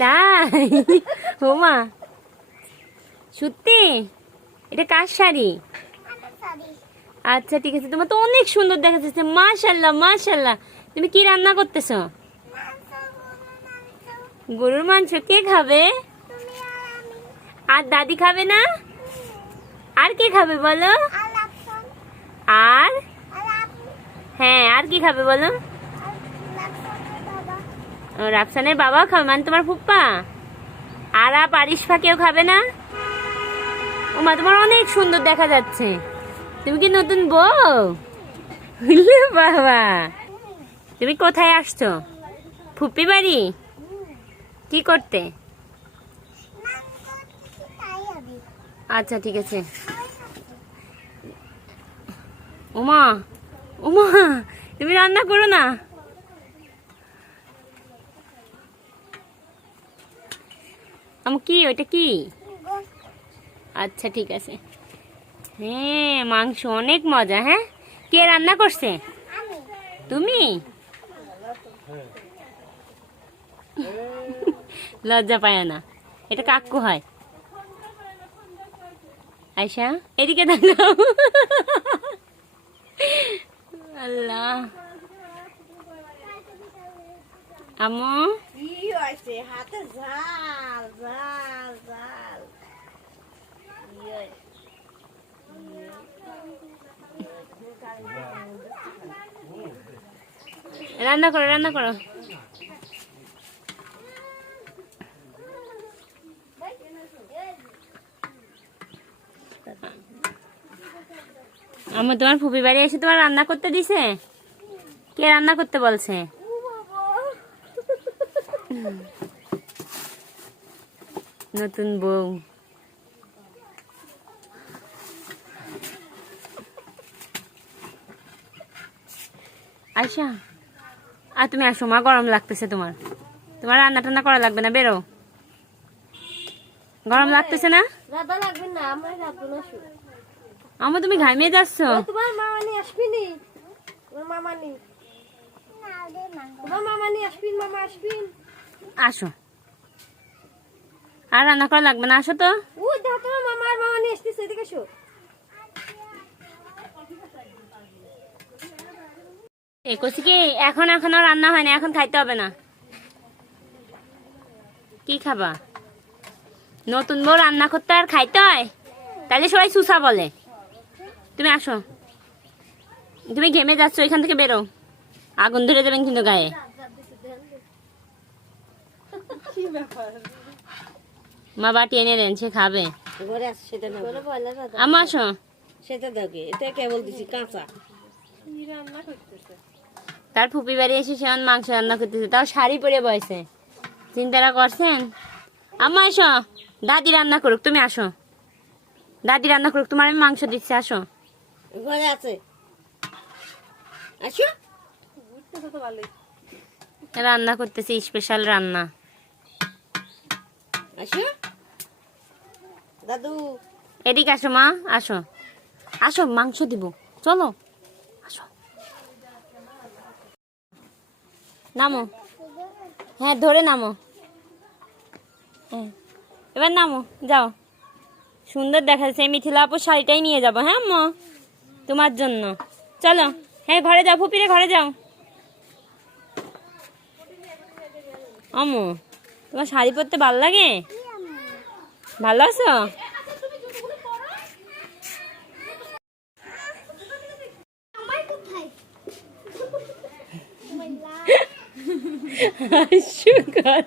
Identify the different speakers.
Speaker 1: তাই? হোমা। সত্যি? এটা কার শাড়ি? আচ্ছা ঠিক আছে। তোমার তো অনেক সুন্দর দেখা যাচ্ছে মাশাল্লাহ মাশাল্লাহ। তুমি কি রান্না করতেছো? গরুর মাংস। কে খাবে? আর দাদি খাবে না? আর কে খাবে বলো? আর? হ্যাঁ আর কি খাবে বলো? রাফসানের বাবাও খাবে মানে তোমার ফুপ্পা আর আপ আরিশফা কেউ খাবে না? ও মা তোমার অনেক সুন্দর দেখা যাচ্ছে। তুমি কি নতুন বউ? বাবা। তুমি কোথায় আসছো? ফুপ্পি বাড়ি? কি করতে? আচ্ছা ঠিক আছে। ওমা ওমা তুমি রান্না করো না? আম কি? ওইটা কি? আচ্ছা ঠিক আছে। হ্যাঁ মাংস অনেক মজা হ্যাঁ? কে রান্না করছে? তুমি? লজ্জা পায় না। এটা কাকু হয়। আয়সা এদিকে দেখাও আল্লাহ। আমো
Speaker 2: হয়েছে হাতে ঝাল ঝাল ঝাল
Speaker 1: রান্না করো রান্না করো আমার তোমার ফুপি বাড়ি এসে তোমার রান্না করতে দিছে? কে রান্না করতে বলছে? নতুন বউ। আয়সা আর তুমি আসো মা গরম লাগতেছে তোমার। তোমার রান্না টান্না করা লাগবে না বেরো। গরম লাগতেছে না?
Speaker 2: আমরা
Speaker 1: তুমি ঘামিয়ে যাচ্ছ?
Speaker 2: তোমার মামা নিয়ে আসবি নি? তোমার আসবিন মামা আসবিন
Speaker 1: আসো। আর রান্না করা লাগবে না আসো তো।
Speaker 2: ও দেখো আর মামা নিয়ে আসতেছে এদিকে এসো।
Speaker 1: এ কছি কি এখন এখনও রান্না হয় না এখন খাইতে হবে না। কি খাবা? নতুন বউ রান্না করতে আর খাইতে হয়? তাহলে সবাই সুসা বলে। তুমি আসো। তুমি ঘেমে যাচ্ছ এখান থেকে বেরো। আগুন ধরে দেবেন কিন্তু গায়ে। মা বাটি এনে দেন সে খাবে।
Speaker 2: ঘরে সেটা না।
Speaker 1: আমা আসো।
Speaker 2: দেখে এটা কেবল দিছি কাঁচা।
Speaker 1: তার ফুপি বাড়ি এসে সে মাংস রান্না করতেছে। তাও শাড়ি পরে বয়সে। চিন্তাটা করছেন? আম্মা এসো দাদি রান্না করুক তুমি আসো। দাদি রান্না করুক তোমার আমি মাংস দিচ্ছি আসো।
Speaker 2: ঘরে আছে। আসো।
Speaker 1: রান্না করতেছি স্পেশাল রান্না।
Speaker 2: আসো। দাদু।
Speaker 1: এদিকে আসো, মা, আসো। আসো, মাংস দিব। চলো। আসো। নামো। হ্যাঁ ধরে নামো। হ্যাঁ এবার নামো, যাও। সুন্দর দেখা যাচ্ছে এই মিথিলা আপু শাড়িটাই নিয়ে যাব হ্যাঁ আম্মু? তোমার জন্য। চলো। হ্যাঁ ঘরে যাও, ফুপিরে ঘরে যাও। আম্মু। তোমার শাড়ি পরতে ভালো লাগে? ভালো আছো? সুগার